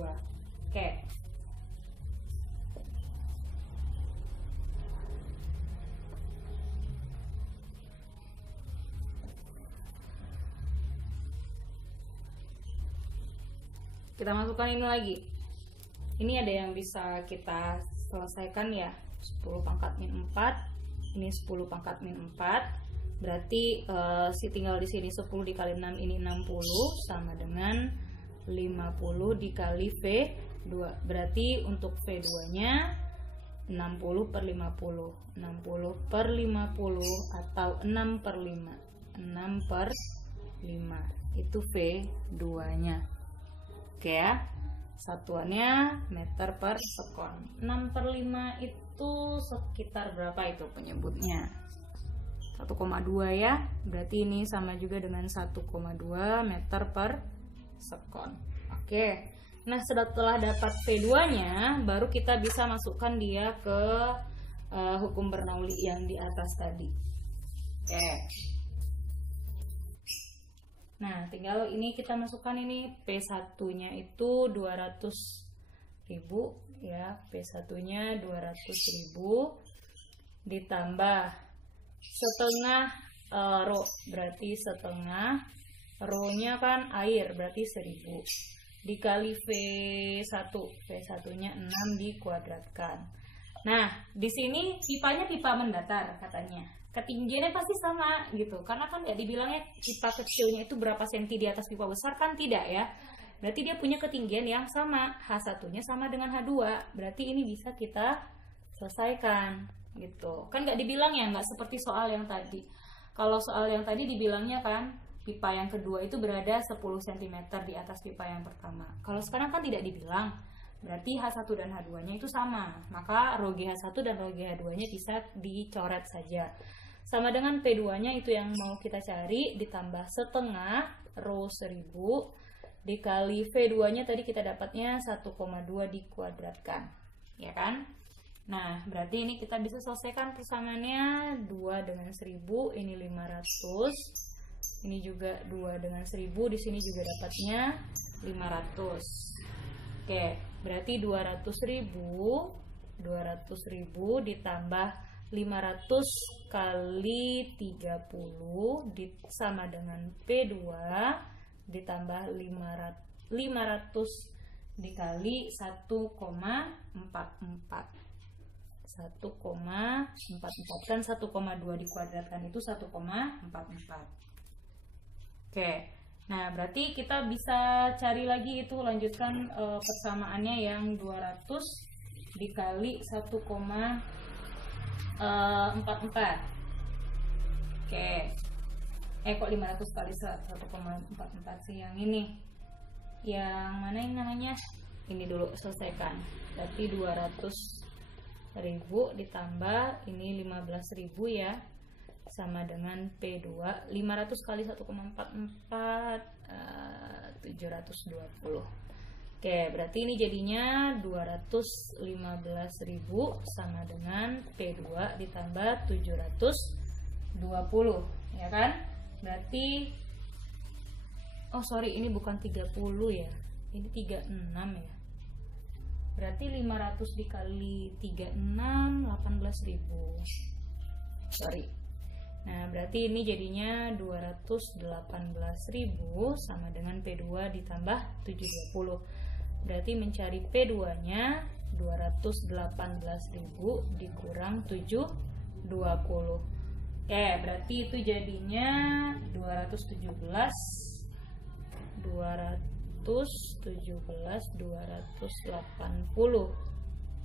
Oke. kita masukkan ini lagi. Ini ada yang bisa kita selesaikan ya. 10 pangkat min 4, ini 10 pangkat min 4. Berarti tinggal di sini 10 dikali 6 ini 60 sama dengan 50 dikali V2. Berarti untuk V2-nya 60 per 50. 60 per 50 atau 6 per 5. 6 per 5. Itu V2-nya. Oke ya. Satuannya meter per sekon. 6 per 5 itu sekitar berapa itu penyebutnya? 1,2 ya. Berarti ini sama juga dengan 1,2 meter per sekon. Oke. Nah, setelah dapat V2-nya, baru kita bisa masukkan dia ke hukum Bernoulli yang di atas tadi. Oke. Nah, tinggal ini kita masukkan ini P1-nya itu 200.000 ya. P1-nya 200.000 ditambah setengah rho, berarti setengah rho-nya kan air, berarti 1000 dikali V1. V1-nya 6 dikuadratkan. Nah, di sini pipanya pipa mendatar katanya. Ketinggiannya pasti sama gitu. Karena kan nggak dibilangnya pipa kecilnya itu berapa senti di atas pipa besar, kan tidak ya. Berarti dia punya ketinggian yang sama. H1-nya sama dengan H2. Berarti ini bisa kita selesaikan gitu. Kan nggak dibilang ya, nggak seperti soal yang tadi. Kalau soal yang tadi dibilangnya kan pipa yang kedua itu berada 10 cm di atas pipa yang pertama. Kalau sekarang kan tidak dibilang. Berarti H1 dan H2-nya itu sama. Maka rho GH1 dan rho GH2-nya bisa dicoret saja. Sama dengan P2-nya itu yang mau kita cari, ditambah setengah rho 1000 dikali V2-nya tadi kita dapatnya 1,2 dikuadratkan. Ya kan? Nah, berarti ini kita bisa selesaikan persamaannya 2 dengan 1000, ini 500. Ini juga 2 dengan 1000, di sini juga dapatnya 500. Oke, berarti 200.000 ditambah 500 kali 30 sama dengan P2 ditambah 500 dikali 1,44. 1,44 kan 1,2 dikuadratkan itu 1,44. Oke. Nah, berarti kita bisa cari lagi itu, lanjutkan persamaannya yang 200 dikali 1,44. Oke. Kok 500 kali 1,44 sih yang ini? Yang mana yang namanya? Ini dulu selesaikan. Berarti 200.000 ditambah ini 15.000 ya. Sama dengan P2, 500 kali 1,44 720. Oke, berarti ini jadinya 215.000 sama dengan P2 ditambah 720, ya kan? Berarti ini bukan 30 ya. Ini 36 ya. Berarti 500 dikali 36 18.000. Nah, berarti ini jadinya 218.000 sama dengan P2 ditambah 720. Berarti mencari P2-nya 218.000 dikurang 720. Oke, berarti itu jadinya 280.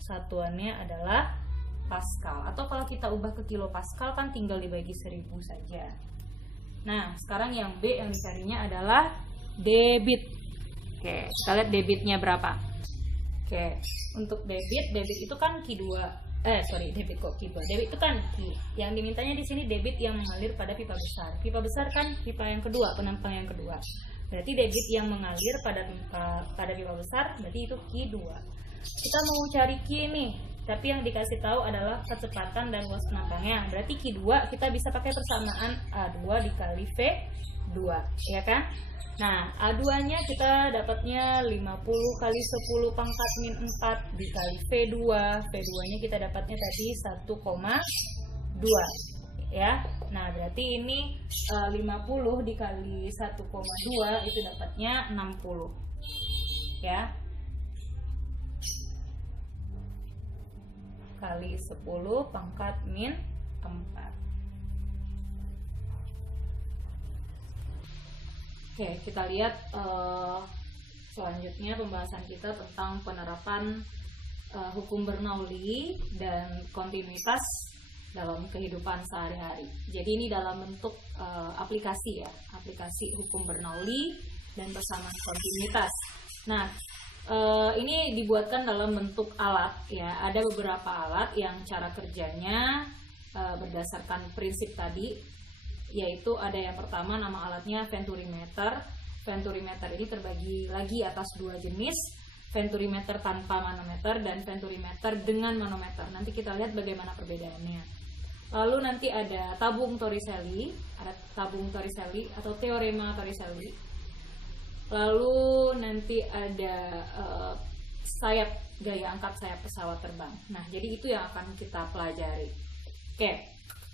Satuannya adalah Pascal, atau kalau kita ubah ke kilo Pascal kan tinggal dibagi 1000 saja. Nah, sekarang yang B yang dicarinya adalah debit. Oke, kita lihat debitnya berapa. Oke, untuk debit itu kan Q2. Debit kok Q2. Debit itu kan Q. Yang dimintanya di sini debit yang mengalir pada pipa besar. Pipa besar kan pipa yang kedua, penampang yang kedua. Berarti debit yang mengalir pada pipa besar, berarti itu Q2. Kita mau cari Q nih. Tapi yang dikasih tahu adalah kecepatan dan luas penampangnya. Berarti Q2 kita bisa pakai persamaan A2 dikali V2, ya kan? Nah, A2-nya kita dapatnya 50 kali 10 pangkat min 4 dikali V2. V2-nya kita dapatnya tadi 1,2, ya. Nah, berarti ini 50 dikali 1,2 itu dapatnya 60. ya, kali 10 pangkat min 4. Oke, kita lihat selanjutnya pembahasan kita tentang penerapan hukum Bernoulli dan kontinuitas dalam kehidupan sehari-hari. Jadi ini dalam bentuk aplikasi ya, aplikasi hukum Bernoulli dan persamaan kontinuitas. Nah, ini dibuatkan dalam bentuk alat ya. Ada beberapa alat yang cara kerjanya berdasarkan prinsip tadi, yaitu ada yang pertama nama alatnya venturimeter. Venturimeter ini terbagi lagi atas dua jenis, venturimeter tanpa manometer dan venturimeter dengan manometer. Nanti kita lihat bagaimana perbedaannya. Lalu nanti ada tabung Torricelli, atau teorema Torricelli. Lalu nanti ada sayap, gaya angkat sayap pesawat terbang. Nah, jadi itu yang akan kita pelajari. Oke.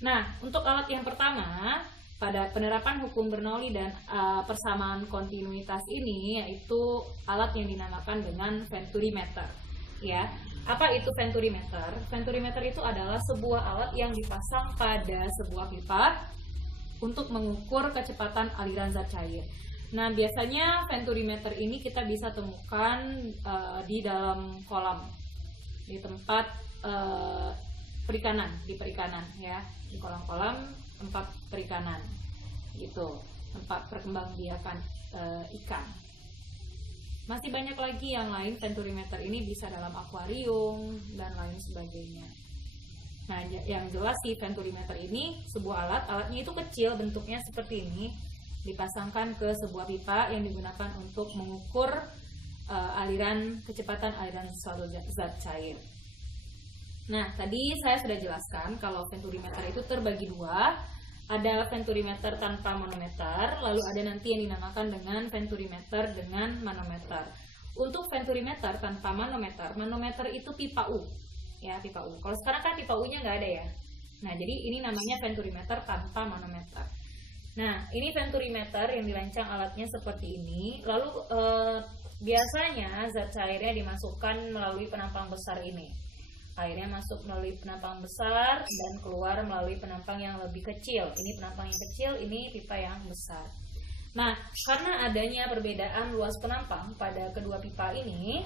Nah, untuk alat yang pertama pada penerapan hukum Bernoulli dan persamaan kontinuitas ini, yaitu alat yang dinamakan dengan venturimeter. Ya, apa itu venturimeter? Venturimeter itu adalah sebuah alat yang dipasang pada sebuah pipa untuk mengukur kecepatan aliran zat cair. Nah, biasanya venturimeter ini kita bisa temukan di dalam kolam, di tempat perikanan, di perikanan ya, di kolam-kolam tempat perikanan gitu, tempat perkembangbiakan ikan. Masih banyak lagi yang lain. Venturimeter ini bisa dalam akuarium dan lain sebagainya. Nah, yang jelas si venturimeter ini sebuah alatnya itu kecil, bentuknya seperti ini, dipasangkan ke sebuah pipa yang digunakan untuk mengukur kecepatan aliran suatu zat cair. Nah, tadi saya sudah jelaskan kalau venturimeter itu terbagi dua. Ada venturimeter tanpa manometer, lalu ada nanti yang dinamakan dengan venturimeter dengan manometer. Untuk venturimeter tanpa manometer, manometer itu pipa U, ya, pipa U. Kalau sekarang kan pipa U-nya nggak ada ya. Nah, jadi ini namanya venturimeter tanpa manometer. Nah, ini venturimeter yang dirancang alatnya seperti ini. Lalu biasanya zat cairnya dimasukkan melalui penampang besar ini. Airnya masuk melalui penampang besar dan keluar melalui penampang yang lebih kecil. Ini penampang yang kecil, ini pipa yang besar. Nah, karena adanya perbedaan luas penampang pada kedua pipa ini,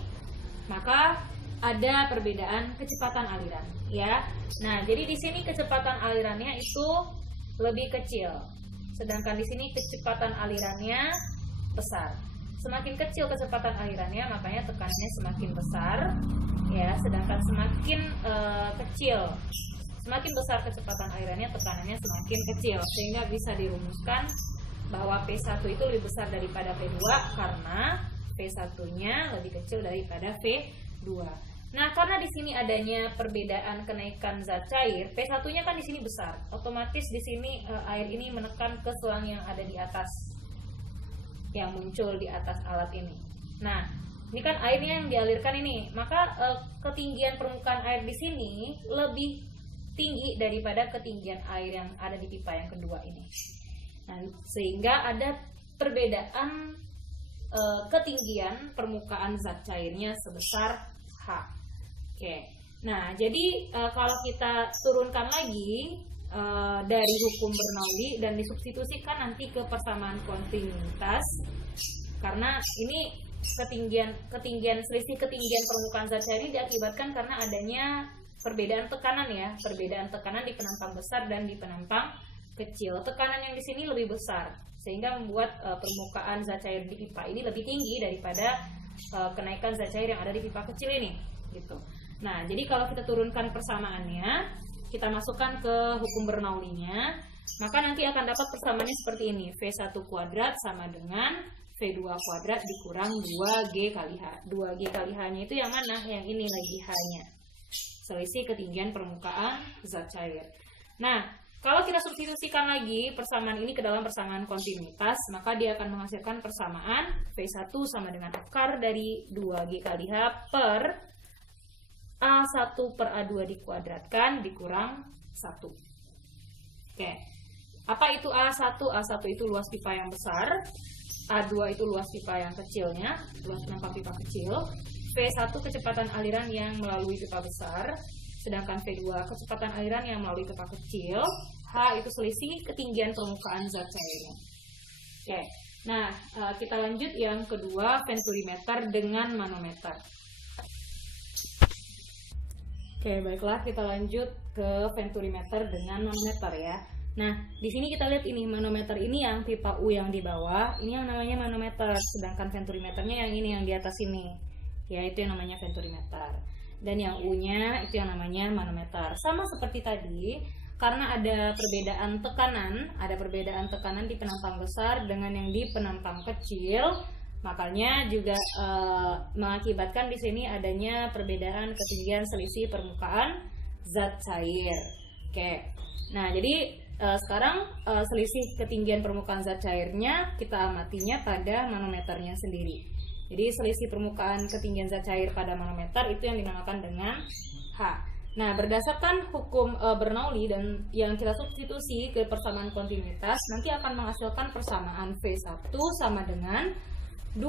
maka ada perbedaan kecepatan aliran, ya. Nah, jadi di sini kecepatan alirannya itu lebih kecil, sedangkan di sini kecepatan alirannya besar. Semakin kecil kecepatan alirannya, makanya tekanannya semakin besar, ya. Sedangkan semakin semakin besar kecepatan alirannya, tekanannya semakin kecil. Sehingga bisa dirumuskan bahwa P1 itu lebih besar daripada P2 karena P1-nya lebih kecil daripada V2. Nah, karena di sini adanya perbedaan kenaikan zat cair, P1-nya kan di sini besar. Otomatis di sini air ini menekan ke selang yang ada di atas, yang muncul di atas alat ini. Nah, ini kan airnya yang dialirkan ini, maka ketinggian permukaan air di sini lebih tinggi daripada ketinggian air yang ada di pipa yang kedua ini. Nah, sehingga ada perbedaan ketinggian permukaan zat cairnya sebesar H. Oke. Nah, jadi kalau kita turunkan lagi dari hukum Bernoulli dan disubstitusikan nanti ke persamaan kontinuitas, karena ini selisih ketinggian permukaan zat cair ini diakibatkan karena adanya perbedaan tekanan ya, perbedaan tekanan di penampang besar dan di penampang kecil. Tekanan yang di sini lebih besar sehingga membuat permukaan zat cair di pipa ini lebih tinggi daripada kenaikan zat cair yang ada di pipa kecil ini gitu. Nah, jadi kalau kita turunkan persamaannya, kita masukkan ke hukum Bernoulli-nya, maka nanti akan dapat persamaannya seperti ini. V1 kuadrat sama dengan V2 kuadrat dikurang 2G kali H. 2G kali H-nya itu yang mana? Yang ini lagi H-nya. Selisih ketinggian permukaan zat cair. Nah, kalau kita substitusikan lagi persamaan ini ke dalam persamaan kontinuitas, maka dia akan menghasilkan persamaan V1 sama dengan akar dari 2G kali H per A1 per A2 dikuadratkan dikurang 1. Oke. Apa itu A1? A1 itu luas pipa yang besar. A2 itu luas pipa yang kecilnya, luas penampang pipa kecil. V1 kecepatan aliran yang melalui pipa besar, sedangkan V2 kecepatan aliran yang melalui pipa kecil. H itu selisih ketinggian permukaan zat cairnya. Oke, nah kita lanjut yang kedua, venturimeter dengan manometer. Oke, baiklah kita lanjut ke venturimeter dengan manometer ya. Nah, di sini kita lihat ini manometer ini yang pipa U yang di bawah, ini yang namanya manometer, sedangkan venturimeternya yang ini yang di atas ini, ya itu yang namanya venturimeter. Dan yang U-nya itu yang namanya manometer. Sama seperti tadi, karena ada perbedaan tekanan di penampang besar dengan yang di penampang kecil, makanya juga mengakibatkan di sini adanya perbedaan ketinggian selisih permukaan zat cair. Oke, nah jadi sekarang selisih ketinggian permukaan zat cairnya kita amatinya pada manometernya sendiri. Jadi selisih permukaan ketinggian zat cair pada manometer itu yang dinamakan dengan H. Nah, berdasarkan hukum Bernoulli dan yang kita substitusi ke persamaan kontinuitas, nanti akan menghasilkan persamaan V1 sama dengan 2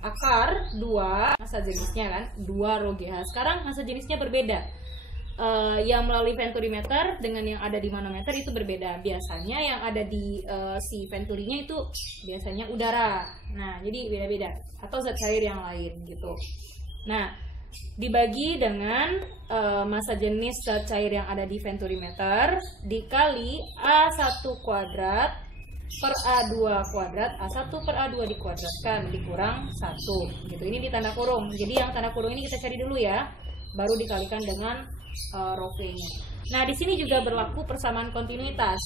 akar 2 massa jenisnya kan, 2 rho GH. Sekarang massa jenisnya berbeda. Yang melalui venturimeter dengan yang ada di manometer itu berbeda. Biasanya yang ada di si venturinya itu biasanya udara. Nah, jadi beda-beda atau zat cair yang lain gitu. Nah, dibagi dengan massa jenis zat cair yang ada di venturimeter dikali A1 kuadrat per A2 kuadrat, A1 per A2 dikuadratkan dikurang 1 gitu. Ini di tanda kurung. Jadi yang tanda kurung ini kita cari dulu ya, baru dikalikan dengan rho V-nya. Nah, di sini juga berlaku persamaan kontinuitas.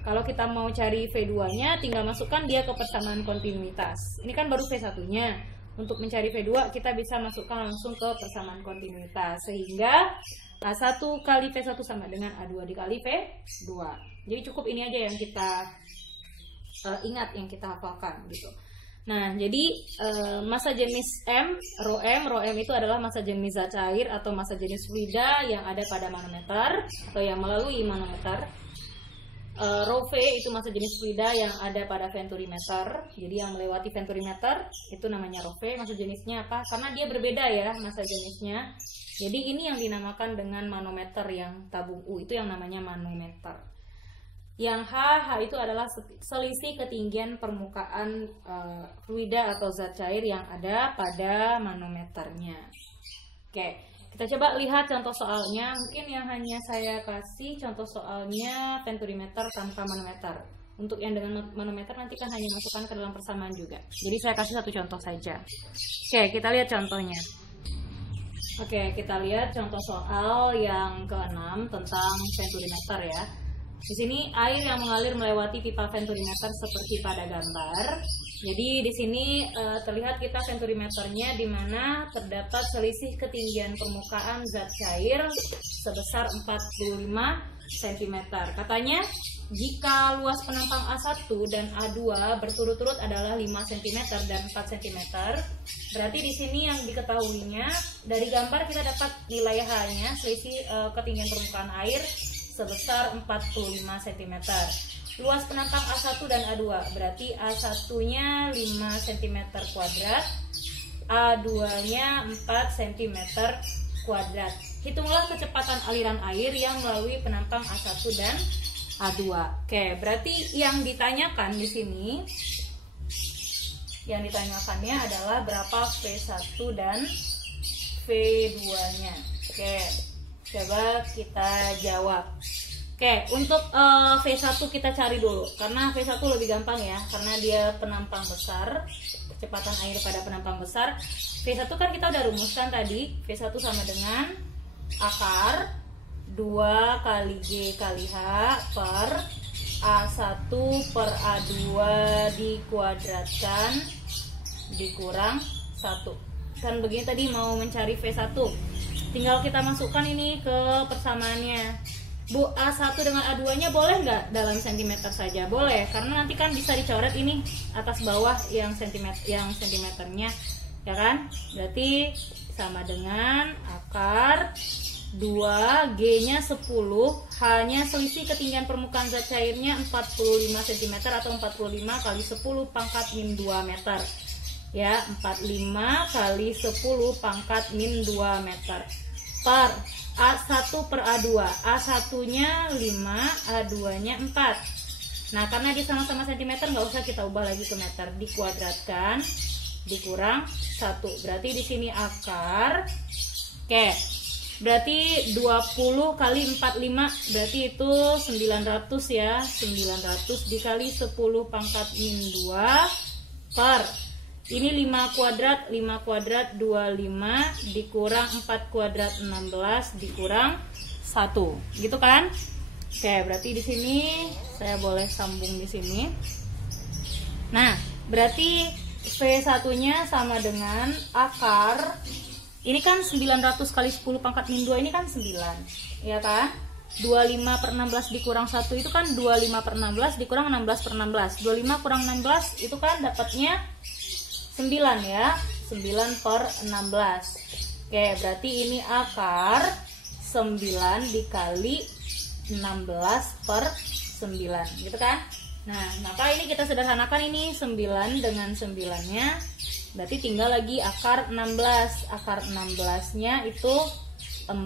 Kalau kita mau cari V2-nya, tinggal masukkan dia ke persamaan kontinuitas. Ini kan baru V1-nya. Untuk mencari V2, kita bisa masukkan langsung ke persamaan kontinuitas. Sehingga A1 kali V1 sama dengan A2 dikali V2. Jadi cukup ini aja yang kita ingat, yang kita hafalkan gitu. Nah, jadi massa jenis M, rho M itu adalah massa jenis zat cair atau massa jenis fluida yang ada pada manometer atau yang melalui manometer. Rho V itu massa jenis fluida yang ada pada venturimeter. Jadi yang melewati venturimeter itu namanya rho V. Massa jenisnya apa? Karena dia berbeda ya massa jenisnya. Jadi ini yang dinamakan dengan manometer yang tabung U, itu yang namanya manometer. Yang H itu adalah selisih ketinggian permukaan fluida atau zat cair yang ada pada manometernya. Oke, kita coba lihat contoh soalnya. Mungkin yang hanya saya kasih contoh soalnya venturimeter tanpa manometer. Untuk yang dengan manometer nanti kan hanya masukkan ke dalam persamaan juga. Jadi saya kasih satu contoh saja. Oke, kita lihat contohnya. Oke, kita lihat contoh soal yang ke-6 tentang venturimeter ya. Di sini air yang mengalir melewati pipa venturimeter seperti pada gambar. Jadi di sini terlihat kita venturimeternya di mana terdapat selisih ketinggian permukaan zat cair sebesar 45 cm. Katanya jika luas penampang A1 dan A2 berturut-turut adalah 5 cm dan 4 cm, berarti di sini yang diketahuinya dari gambar kita dapat nilai H-nya, selisih ketinggian permukaan air sebesar 45 cm. Luas penampang A1 dan A2 berarti A1-nya 5 cm kuadrat, A2-nya 4 cm kuadrat. Hitunglah kecepatan aliran air yang melalui penampang A1 dan A2. Oke, berarti yang ditanyakan di sini, yang ditanyakannya adalah berapa V1 dan V2-nya. Oke, coba kita jawab. Oke, untuk V1 kita cari dulu, karena V1 lebih gampang ya, karena dia penampang besar, kecepatan air pada penampang besar. V1 kan kita udah rumuskan tadi, V1 sama dengan akar 2 kali G kali H per A1 per A2 dikuadratkan dikurang 1. Kan begini tadi mau mencari V1. Tinggal kita masukkan ini ke persamaannya. Bu, A1 dengan A2-nya boleh nggak dalam sentimeter saja? Boleh, karena nanti kan bisa dicoret ini atas bawah yang sentimeternya, ya kan? Berarti sama dengan akar 2, G-nya 10, H-nya selisih ketinggian permukaan zat cairnya 45 cm atau 45 kali 10 pangkat min 2 meter. Ya, 45 kali 10 pangkat min 2 meter. Per A1 per A2. A1-nya 5, A2-nya 4. Nah, karena dia sama-sama cm, nggak usah kita ubah lagi ke meter. Dikuadratkan, dikurang 1. Berarti di sini akar. Oke. Berarti 20 kali 45, berarti itu 900 ya. 900 dikali 10 pangkat min 2 per. Ini 5 kuadrat, 5 kuadrat 25 dikurang 4 kuadrat 16 dikurang 1. Gitu kan? Oke, berarti di sini saya boleh sambung di sini. Nah, berarti V1-nya sama dengan akar. Ini kan 900 kali 10 pangkat min 2 ini kan 9, ya kan? 25 per 16 dikurang 1 itu kan 25 per 16 dikurang 16 per 16. 25 kurang 16 itu kan dapatnya 9 ya, 9 per 16. Oke, berarti ini akar 9 dikali 16 per 9, gitu kan? Nah, maka ini kita sederhanakan, ini 9 dengan 9-nya, berarti tinggal lagi akar 16. Akar 16-nya itu 4,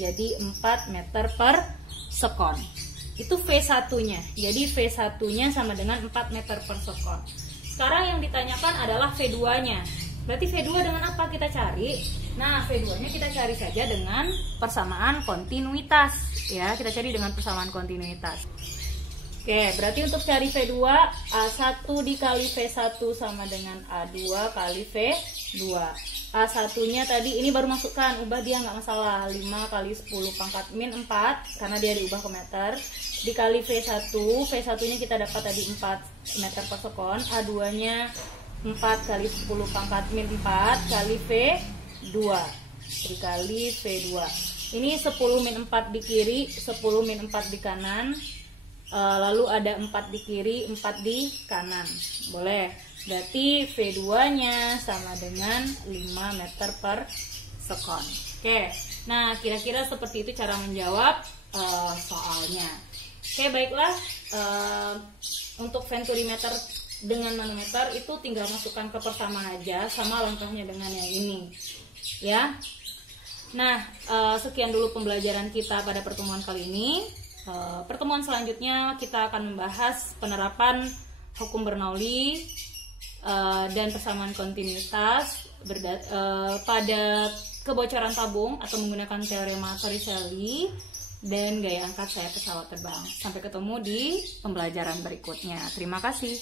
jadi 4 meter per sekon. Itu V1-nya, jadi V1-nya sama dengan 4 meter per sekon. Sekarang yang ditanyakan adalah V2-nya. Berarti V2 dengan apa kita cari? Nah, V2-nya kita cari saja dengan persamaan kontinuitas. Ya, kita cari dengan persamaan kontinuitas. Oke, berarti untuk cari V2, A1 dikali V1 sama dengan A2 kali V2. A1-nya tadi, ini baru masukkan, ubah dia nggak masalah. 5 kali 10 pangkat min 4, karena dia diubah ke meter. Dikali V1, V1-nya kita dapat tadi 4 meter per sekon. A2-nya 4 kali 10 pangkat min 4 kali V2. Dikali V2. Ini 10 min 4 di kiri, 10 min 4 di kanan. Lalu ada 4 di kiri, 4 di kanan. Boleh. Berarti V2-nya sama dengan 5 meter per sekon. Oke. Nah, kira-kira seperti itu cara menjawab soalnya. Oke, baiklah. Untuk venturimeter dengan manometer itu tinggal masukkan ke persamaan aja, sama langkahnya dengan yang ini. Ya. Nah, sekian dulu pembelajaran kita pada pertemuan kali ini. Pertemuan selanjutnya kita akan membahas penerapan hukum Bernoulli dan persamaan kontinuitas pada kebocoran tabung atau menggunakan teorema Torricelli dan gaya angkat sayap pesawat terbang. Sampai ketemu di pembelajaran berikutnya. Terima kasih.